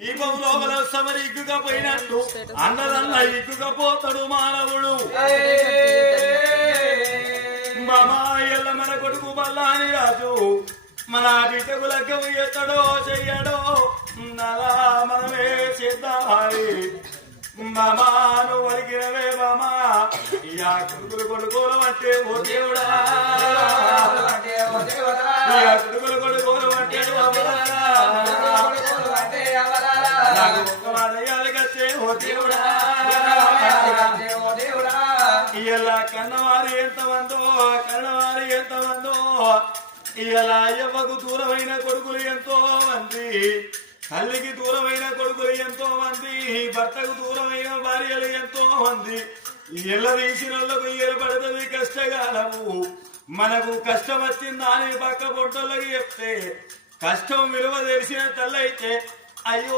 ఈ లోపల సమరి ఇగ్గుకపోయినట్టు అన్నదన్న ఇగ్గుకపోతాడు మానవుడు. మామాయల్ల మన కొడుకు బల్లాని రాజు మన బిడ్డకు లగ్గం ఎత్తడో చెయ్యడో నలా మనమే చేద్దామని మామాను వలికినవే మామా ఇయా కొడుకులు కొడుకోలు అంటే ఓ దేవుడా, కొడుకులు కొడుకోలు అంటే నాకు ఒక్క మాదయ్యాలు కచ్చే ఓ దేవుడా. ఇలా కన్నవారి ఎంతమందో కన్నవారి ఎంతమందో ఇలా అయ్యమ్మకు దూరమైన కొడుకులు ఎంతో మంది, తల్లికి దూరమైన కొడుకులు ఎంతో మంది, భర్తకు దూరమైన భార్యలు ఎంతో మంది. ఎల్ల తీసిన ఏర్పడుతుంది కష్టకాలము. మనకు కష్టం వచ్చిందా అని పక్క పొట్టోళ్ళకి చెప్తే కష్టం విలువ తెలిసిన తల్లైతే అయ్యో